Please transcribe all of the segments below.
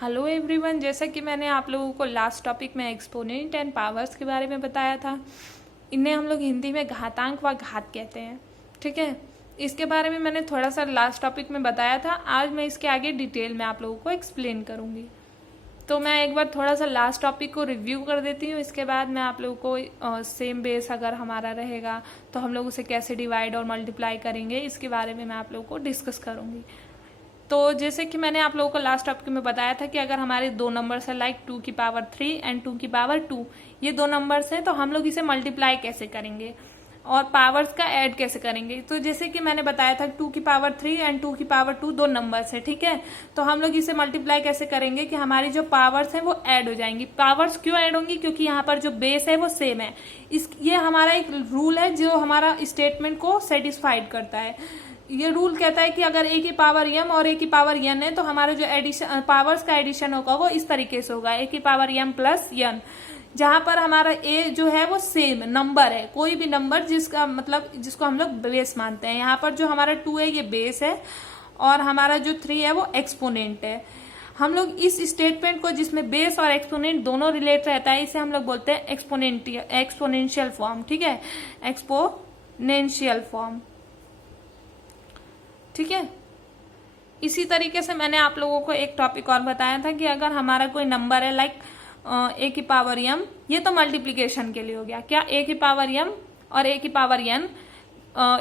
Hello everyone, जैसा कि मैंने आप लोगों को लास्ट टॉपिक में एक्सपोनेंट एंड पावर्स के बारे में बताया था। इन्हें हम लोग हिंदी में घातांक व घात कहते हैं। ठीक है, इसके बारे में मैंने थोड़ा सा लास्ट टॉपिक में बताया था। आज मैं इसके आगे डिटेल में आप लोगों को एक्सप्लेन करूंगी। तो मैं एक बार थोड़ा सा लास्ट टॉपिक को रिव्यू कर देती हूँ। इसके बाद मैं आप लोगों को सेम बेस अगर हमारा रहेगा तो हम लोग उसे कैसे डिवाइड और मल्टीप्लाई करेंगे, इसके बारे में मैं आप लोगों को डिस्कस करूंगी। तो जैसे कि मैंने आप लोगों को लास्ट टॉपिक में बताया था कि अगर हमारे दो नंबर्स है लाइक 2 की पावर 3 एंड 2 की पावर 2, ये दो नंबर्स हैं, तो हम लोग इसे मल्टीप्लाई कैसे करेंगे और पावर्स का ऐड कैसे करेंगे। तो जैसे कि मैंने बताया था 2 की पावर 3 एंड 2 की पावर 2 दो नंबर्स है। ठीक है, तो हम लोग इसे मल्टीप्लाई कैसे करेंगे कि हमारी जो पावर्स है वो ऐड हो जाएंगी। पावर्स क्यों ऐड होंगी? क्योंकि यहाँ पर जो बेस है वो सेम है। ये हमारा एक रूल है जो हमारा स्टेटमेंट को सेटिस्फाइड करता है। ये रूल कहता है कि अगर a की पावर m और a की पावर n है तो हमारा जो एडिशन पावर्स का एडिशन होगा वो इस तरीके से होगा, a की पावर m प्लस n, जहां पर हमारा a जो है वो सेम नंबर है, कोई भी नंबर जिसका मतलब जिसको हम लोग बेस मानते हैं। यहाँ पर जो हमारा 2 है ये बेस है और हमारा जो 3 है वो एक्सपोनेंट है। हम लोग इस स्टेटमेंट को जिसमें बेस और एक्सपोनेंट दोनों रिलेट रहता है, इसे हम लोग बोलते हैं एक्सपोनेंशियल फॉर्म। ठीक है, एक्सपोनेंशियल फॉर्म। ठीक है, इसी तरीके से मैंने आप लोगों को एक टॉपिक और बताया था कि अगर हमारा कोई नंबर है लाइक a की पावर m, ये तो मल्टीप्लीकेशन के लिए हो गया, क्या a की पावर m और a की power n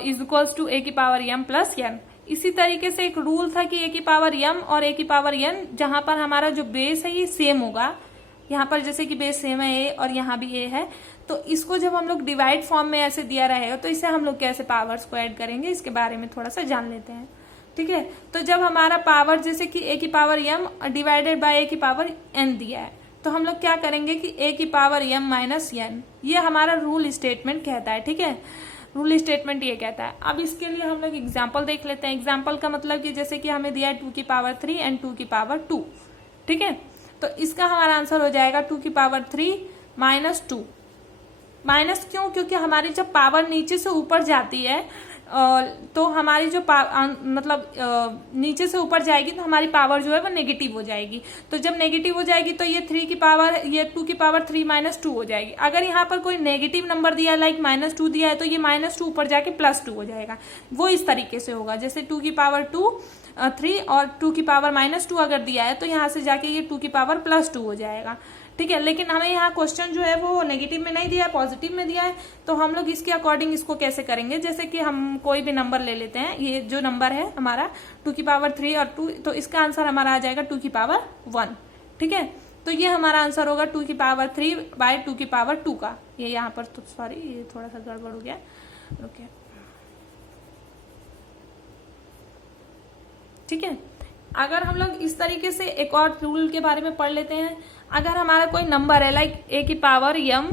is equals to a की पावर m प्लस n। इसी तरीके से एक रूल था कि a की पावर m और a की पावर n, जहां पर हमारा जो बेस है ये सेम होगा। यहाँ पर जैसे कि बेस सेम है a और यहाँ भी a है, तो इसको जब हम लोग डिवाइड फॉर्म में ऐसे दिया रहेगा तो इसे हम लोग कैसे पावर्स को ऐड करेंगे, इसके बारे में थोड़ा सा जान लेते हैं। ठीक है, तो जब हमारा पावर जैसे कि a की power m divided by a की पावर n दिया है, तो हम लोग क्या करेंगे कि a की पावर m माइनस n, ये हमारा रूल स्टेटमेंट कहता है। ठीक है, रूल स्टेटमेंट ये कहता है। अब इसके लिए हम लोग एग्जाम्पल देख लेते हैं। एग्जाम्पल का मतलब कि जैसे कि हमें दिया है 2 की पावर 3 एंड 2 की पावर 2। ठीक है, तो इसका हमारा आंसर हो जाएगा 2 की पावर 3 माइनस 2। माइनस क्यों? क्योंकि हमारी जब पावर नीचे से ऊपर जाती है तो हमारी जो नीचे से ऊपर जाएगी तो हमारी पावर जो है वो नेगेटिव हो जाएगी। तो जब नेगेटिव हो जाएगी तो ये 2 की पावर 3 माइनस 2 हो जाएगी। अगर यहाँ पर कोई नेगेटिव नंबर दिया है लाइक माइनस 2 दिया है तो ये माइनस 2 ऊपर जाके प्लस 2 हो जाएगा। वो इस तरीके से होगा, जैसे 2 की पावर 3 और 2 की पावर माइनस 2 अगर दिया है तो यहाँ से जाके ये 2 की पावर प्लस 2 हो जाएगा। ठीक है, लेकिन हमें यहाँ क्वेश्चन जो है वो नेगेटिव में नहीं दिया है, पॉजिटिव में दिया है। तो हम लोग इसके अकॉर्डिंग इसको कैसे करेंगे, जैसे कि हम कोई भी नंबर ले लेते हैं। ये जो नंबर है हमारा 2 की पावर 3 और 2, तो इसका आंसर हमारा आ जाएगा 2 की पावर 1। ठीक है, तो ये हमारा आंसर होगा 2 की पावर 3 बाय 2 की पावर 2 का। ये यहाँ पर तो सॉरी, ये थोड़ा सा गड़बड़ हो गया। ओके, ठीक है, अगर हम लोग इस तरीके से एक और रूल के बारे में पढ़ लेते हैं। अगर हमारा कोई नंबर है लाइक a की पावर m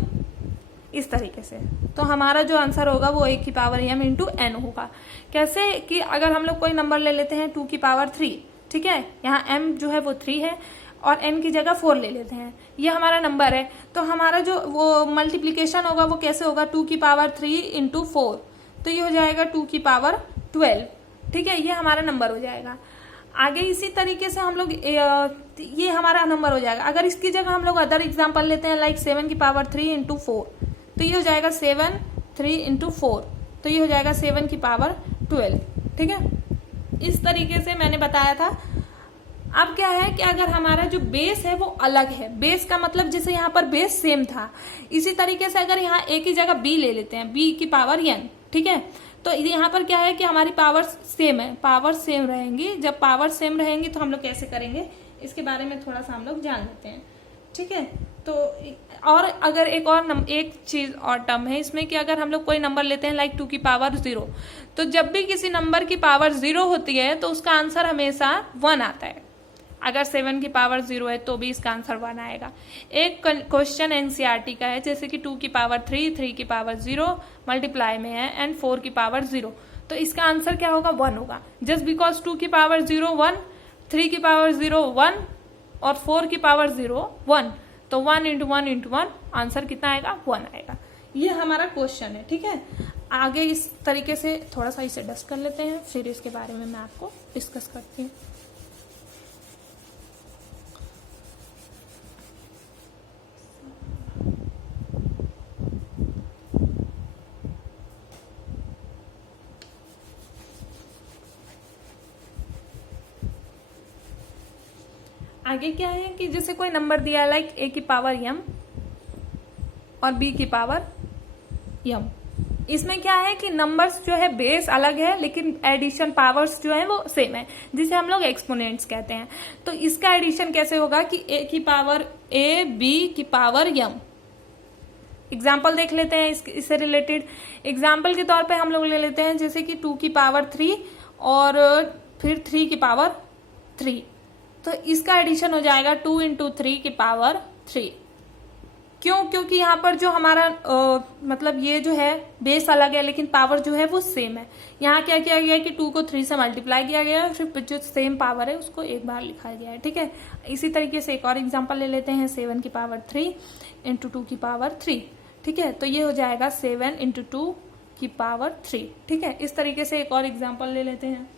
इस तरीके से, तो हमारा जो आंसर होगा वो a की पावर m इंटू n होगा। कैसे कि अगर हम लोग कोई नंबर ले लेते हैं 2 की पावर 3, ठीक है, यहाँ m जो है वो 3 है और n की जगह 4 ले लेते हैं, ये हमारा नंबर है। तो हमारा जो वो मल्टीप्लीकेशन होगा वो कैसे होगा, 2 की पावर 3 इंटू 4, तो ये हो जाएगा 2 की पावर 12। ठीक है, ये हमारा नंबर हो जाएगा। आगे इसी तरीके से हम लोग ये हमारा नंबर हो जाएगा। अगर इसकी जगह हम लोग अदर एग्जांपल लेते हैं लाइक 7 की पावर 3 इंटू 4, तो ये हो जाएगा 7 3 इंटू 4, तो ये हो जाएगा 7 की पावर 12। ठीक है, इस तरीके से मैंने बताया था। अब क्या है कि अगर हमारा जो बेस है वो अलग है, बेस का मतलब जैसे यहाँ पर बेस सेम था, इसी तरीके से अगर यहाँ a की जगह b ले लेते हैं, b की पावर n। ठीक है, तो यहाँ पर क्या है कि हमारी पावर सेम है, पावर सेम रहेंगी। जब पावर सेम रहेंगी तो हम लोग कैसे करेंगे, इसके बारे में थोड़ा सा हम लोग जान लेते हैं। ठीक है, तो और अगर एक चीज और टर्म है इसमें कि अगर हम लोग कोई नंबर लेते हैं लाइक 2 की पावर 0, तो जब भी किसी नंबर की पावर 0 होती है तो उसका आंसर हमेशा 1 आता है। अगर 7 की पावर 0 है तो भी इसका आंसर 1 आएगा। एक क्वेश्चन एनसीईआरटी का है, जैसे कि 2 की पावर 3 3 की पावर 0 मल्टीप्लाई में है एंड 4 की पावर 0, तो इसका आंसर क्या होगा, 1 होगा। जस्ट बिकॉज 2 की पावर 0 1, 3 की पावर 0 1 और 4 की पावर 0 1, तो 1 इंटू 1 इंटू 1 आंसर कितना आएगा, 1 आएगा। ये हमारा क्वेश्चन है। ठीक है, आगे इस तरीके से थोड़ा सा इसे डस्ट कर लेते हैं, फिर इसके बारे में मैं आपको डिस्कस करती हूँ। आगे क्या है कि जैसे कोई नंबर दिया है लाइक a की पावर m और b की पावर m। इसमें क्या है कि नंबर्स जो है बेस अलग है लेकिन एडिशन पावर्स जो है वो सेम है, जिसे हम लोग एक्सपोनेंट्स कहते हैं। तो इसका एडिशन कैसे होगा कि a की पावर a b की पावर m। एग्जाम्पल देख लेते हैं इससे रिलेटेड। एग्जाम्पल के तौर पे हम लोग ले लेते हैं जैसे कि 2 की पावर 3 और फिर 3 की पावर 3। तो इसका एडिशन हो जाएगा 2 इंटू 3 की पावर 3। क्यों? क्योंकि यहाँ पर जो हमारा मतलब ये जो है बेस अलग है लेकिन पावर जो है वो सेम है। यहाँ क्या किया गया है कि 2 को 3 से मल्टीप्लाई किया गया है, फिर जो सेम पावर है उसको एक बार लिखा गया है। ठीक है, इसी तरीके से एक और एग्जांपल ले लेते हैं 7 की पावर 3 इंटू 2 की पावर 3। ठीक है, तो ये हो जाएगा 7 इंटू 2 की पावर 3। ठीक है, इस तरीके से एक और एग्जाम्पल ले लेते हैं।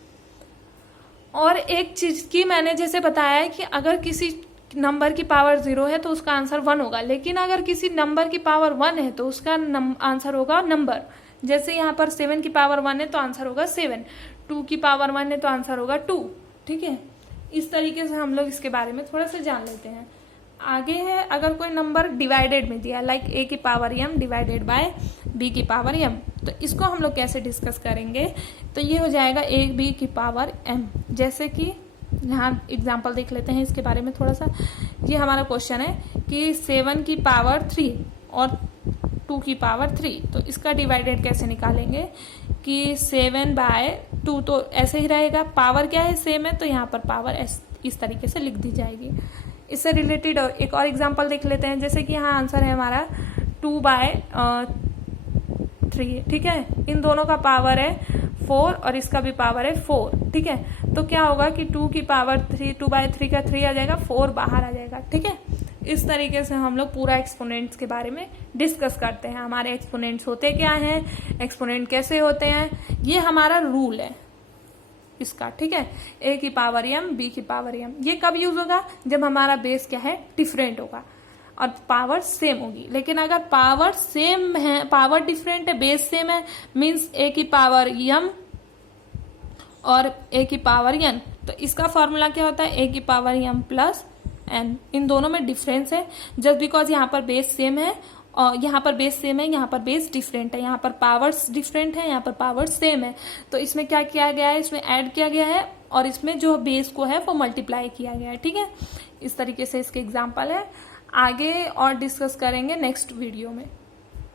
और एक चीज की मैंने जैसे बताया है कि अगर किसी नंबर की पावर 0 है तो उसका आंसर 1 होगा, लेकिन अगर किसी नंबर की पावर 1 है तो उसका आंसर होगा नंबर। जैसे यहाँ पर 7 की पावर 1 है तो आंसर होगा 7, 2 की पावर 1 है तो आंसर होगा 2। ठीक है, इस तरीके से हम लोग इसके बारे में थोड़ा सा जान लेते हैं। आगे है अगर कोई नंबर डिवाइडेड में दिया लाइक a की power m divided by b की पावर m, तो इसको हम लोग कैसे डिस्कस करेंगे। तो ये हो जाएगा a b की पावर m। जैसे कि यहाँ एग्जाम्पल देख लेते हैं इसके बारे में थोड़ा सा। ये हमारा क्वेश्चन है कि 7 की पावर 3 और 2 की पावर 3, तो इसका डिवाइडेड कैसे निकालेंगे कि 7 बाय 2, तो ऐसे ही रहेगा, पावर क्या है सेम है तो यहाँ पर पावर इस तरीके से लिख दी जाएगी। इससे रिलेटेड एक और एग्जांपल देख लेते हैं जैसे कि यहाँ आंसर है हमारा 2 बाय 3। ठीक है, इन दोनों का पावर है 4 और इसका भी पावर है 4। ठीक है, तो क्या होगा कि 2 की पावर 3, 2 बाय 3 का 3 आ जाएगा, 4 बाहर आ जाएगा। ठीक है, इस तरीके से हम लोग पूरा एक्सपोनेंट्स के बारे में डिस्कस करते हैं। हमारे एक्सपोनेंट्स होते क्या हैं, एक्सपोनेंट कैसे होते हैं, ये हमारा रूल है इसका। ठीक है, a की पावर m b की पावर m, ये कब यूज होगा जब हमारा बेस क्या है डिफरेंट होगा और पावर सेम होगी। लेकिन अगर पावर सेम है, पावर डिफरेंट है, बेस सेम है, मींस a की पावर m और a की पावर n, तो इसका फॉर्मूला क्या होता है a की पावर m प्लस n। इन दोनों में डिफरेंस है जस्ट बिकॉज यहाँ पर बेस सेम है और यहाँ पर बेस सेम है, यहाँ पर बेस डिफरेंट है, यहाँ पर पावर्स डिफरेंट है, यहाँ पर पावर सेम है। तो इसमें क्या किया गया है, इसमें ऐड किया गया है और इसमें जो बेस को है वो मल्टीप्लाई किया गया है। ठीक है, इस तरीके से इसके एग्जाम्पल है। आगे और डिस्कस करेंगे नेक्स्ट वीडियो में।